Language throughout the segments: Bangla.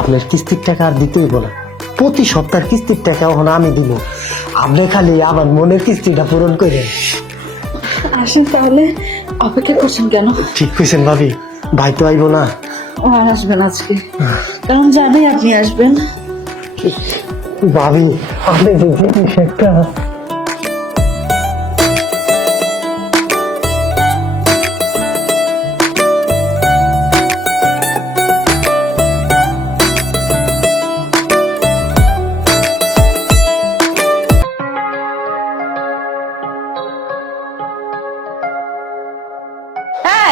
আপনার কিস্তির টাকা আর দিতেই বলে প্রতি সপ্তাহের কিস্তির টাকা এখন আমি দিব। আপনি খালি আমার মনের কিস্তিটা পূরণ করে আসেন তাহলে, অপেক্ষা করছেন কেন? ঠিক কইছেন ভাবি, ভাই তো আইব না। ও আর আসবেন আজকে, কারণ জানি আপনি আসবেন। ভাবি আপনি যে জিনিস একটা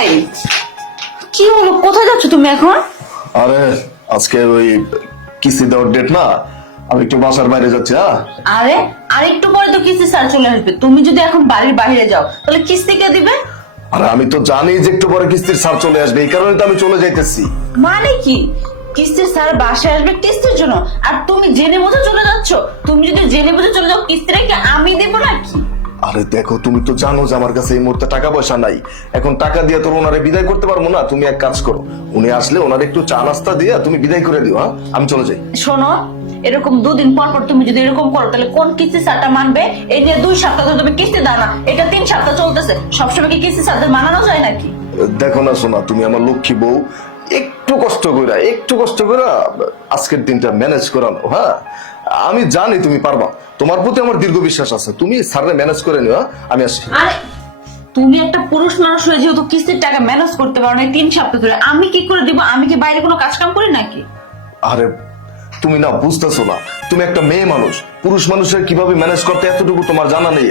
এই, কি হলো, কোথায় যাচ্ছ তুমি এখন? আরে আজকে ওই কিস্তি দেওয়ার ডেট না, আমি একটু বাসার বাইরে যাচ্ছি। আরে আর একটু পরে তো কিস্তি স্যার চলে আসবে, তুমি যদি এখন বাড়ির বাইরে যাও তাহলে কিস্তি কে দিবে? আরে আমি তো জানি যে একটু পরে কিস্তির ছাড় চলে আসবে, এই কারণে তো আমি চলে যাইতেছি। মানে কি, কিস্তির স্যার বাসায় আসবে কিস্তির জন্য, আর তুমি জেনে বুঝে চলে যাচ্ছ? তুমি যদি জেনে বুঝে চলে যাও, কিস্তিটা কি আমি দেবো নাকি? আরে দেখো, তুমি তো জানো যে আমার কাছে এই মুহূর্তে টাকা পয়সা নাই। এখন টাকা দিয়ে তোর ওনারে বিদায় করতে পারবো না। তুমি এক কাজ করো, উনি আসলে ওনার একটু চা নাস্তা দিয়ে তুমি বিদায় করে দিও। হ্যাঁ, আমি চলে যাই। শোনো, এরকম দুদিন পর পর তুমি যদি এরকম করো তাহলে কোন কিস্তি স্যারটা মানবে? এই যে 2 সপ্তাহ ধরে তুমি কিস্তি দাও না, এটা 3 সপ্তাহ চলতেছে, সবসময় কি কিস্তি স্যারদের মানানো যায় নাকি? দেখো না সোনা, তুমি আমার লক্ষ্মী বউ, একটু কষ্ট করে আজকের দিনটা ম্যানেজ করানো। হ্যাঁ, আমি জানি তুমি পারবা, তোমার প্রতি আমার দীর্ঘ বিশ্বাস আছে। তুমি স্যাররে ম্যানেজ করে নিও। আমি আসি। আরে তুমি একটা পুরুষ মানুষ হয়ে যেহেতু কিস্তির টাকা ম্যানেজ করতে পারো না 3 সপ্তাহ ধরে, আমি কি করে দিব? আমি কি বাইরে কোনো কাজ কাম করি নাকি? আরে তুমি না বুঝতেছো না, তুমি একটা মেয়ে মানুষ, পুরুষ মানুষের কিভাবে ম্যানেজ করতে এতটুকু তোমার জানা নেই।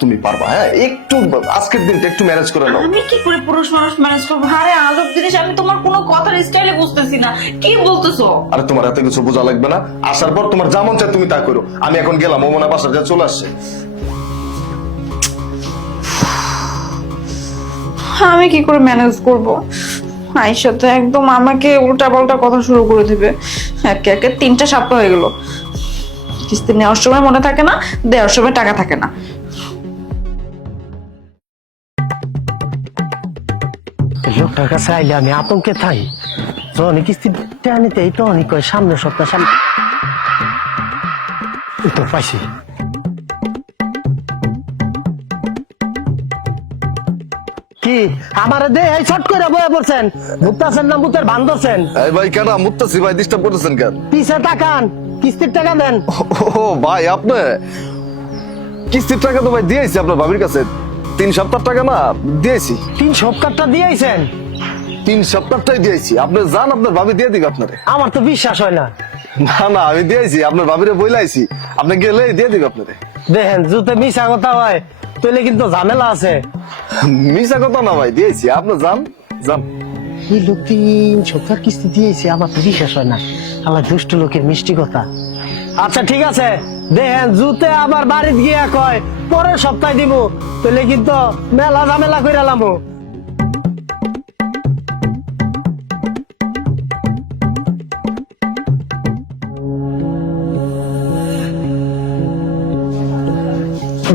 তুমি পারবা। হ্যাঁ, একটু আজকের দিনটা একটু ম্যানেজ করে নাও। আমি কি করে পুরুষ মানুষ ম্যানেজ করবো? আরে আজব জিনিস, আমি তোমার কোনো কথার স্টাইলে বুঝতেছি না, কি বলতেছো? আরে তোমার এত কিছু বোঝা লাগবে না, আসার পর তোমার যা মন চায় তুমি তা করো। আমি এখন গেলাম, ও মনে বাসা যা চলে আসছে। আমি কি করে ম্যানেজ করব? আয়েশা তো একদম আমাকে উল্টা পাল্টা কথা শুরু করে দিবে। একে একে 3টা সপ্তাহ হয়ে গেল, কিস্তি নেওয়ার সময় মনে থাকে না, দেওয়ার সময় টাকা থাকে না। লোকটার কাছে আইলে আমি আতঙ্কে থাই। যখন কিস্তি নিতে এই তখনই কয় সামনের সপ্তাহ সামনে তো পাইছি। কি আমার দে এই ছট করে বয়ে পড়ছেন, মুক্তাছেন না মুতের ভান ধরছেন? এই ভাই, কেন মুত্তাসি ভাই ডিস্টার্ব করতেছেন কেন? পিছে টাকান, কিস্তির টাকা দেন। ও ভাই, আপনি কিস্তির টাকা তো ভাই দিয়েছি আপনার ভাবির কাছে। 3 সপ্তাহ টাকা না দিয়েছি। 3 সপ্তাহটা দিয়েছেন? 3 সপ্তাহটাই দিয়েছি। আপনি যান, আপনার ভাবি দিয়ে দিবে আপনারে। আমার তো বিশ্বাস হয় না। না আমি দিয়েছি, আপনার ভাবিরে বইলাইছি, আপনি গেলে দিয়ে দিবে আপনারে। দেখেন যদি মিশা কথা হয় তাহলে কিন্তু ঝামেলা আছে। মিশা কথা না ভাই, দিয়েছি। আপনি যান। এই লোক 3 সপ্তাহ কিস্তি দিয়েছে, আমার তো বিশ্বাস হয় না। আমার দুষ্ট লোকের মিষ্টি কথা। আচ্ছা ঠিক আছে, দেখেন জুতে আবার বাড়িতে গিয়া কয় পরের সপ্তাহে দিব, তাহলে কিন্তু মেলা ঝামেলা করে এলামো।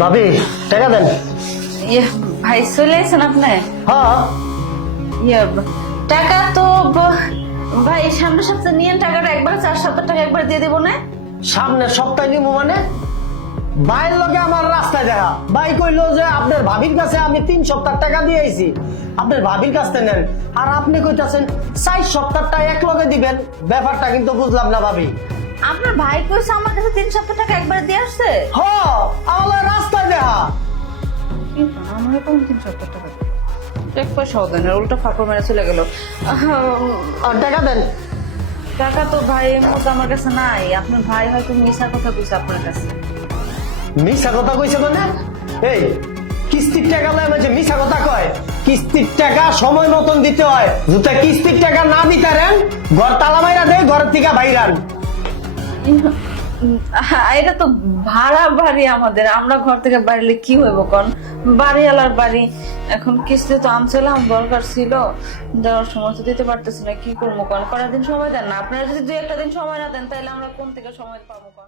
ভাবি টাকা দেন। ইয়ে ভাই, চলে এসেছেন আপনি? হ্যাঁ ইয়ে টাকা তো ভাই সামনের সপ্তাহে নিয়ে টাকাটা একবারে 4 সপ্তাহ টাকা একবার দিয়ে দেবো না? সামনের সপ্তাহে নিবো মানে? ভাইয়ের লগে আমার রাস্তায় দেখা, ভাই কইলো যে আপনার ভাবির কাছে আমি 3 সপ্তাহ টাকা দিয়ে আইছি, আপনার ভাবির কাছে নেন। আর আপনি কইতাছেন 4 সপ্তাহটা এক লগে দিবেন। ব্যাপারটা কিন্তু বুঝলাম না ভাবি। আপনার ভাই কইছে আমার কাছে 3 সপ্তাহ টাকা একবার দিয়ে আসছে? হ আমার রাস্তায় দেখা। আমার কোন 3 সপ্তাহ টাকা এক পয়সাও দেন, উল্টো ফাঁকর মেরে চলে গেল। আর টাকা দেন। টাকা তো ভাই এর মতো আমার কাছে নাই। আপনার ভাই হয়তো মিশা কথা কইছে আপনার কাছে। মিশা কথা কইছে মানে? এই কিস্তির টাকা লয় যে মিশা কথা কয়? কিস্তির টাকা সময় মতন দিতে হয়। যদি কিস্তির টাকা না দিতারেন ঘর তালা মাইরা দেয়, ঘরের থেকে বাইরান। এটা তো ভাড়া বাড়ি আমাদের, আমরা ঘর থেকে বাড়িলে কি হইব কোন? বাড়িওয়ালার বাড়ি, এখন কিস্তি তো আনছিলাম, দরকার ছিল, দেওয়ার সময় তো দিতে পারতেছি না, কি করবো কোন? কয়েকদিন সময় দেন না। আপনারা যদি 2-1 দিন সময় না দেন তাহলে আমরা কোন থেকে সময় পাবো কোন?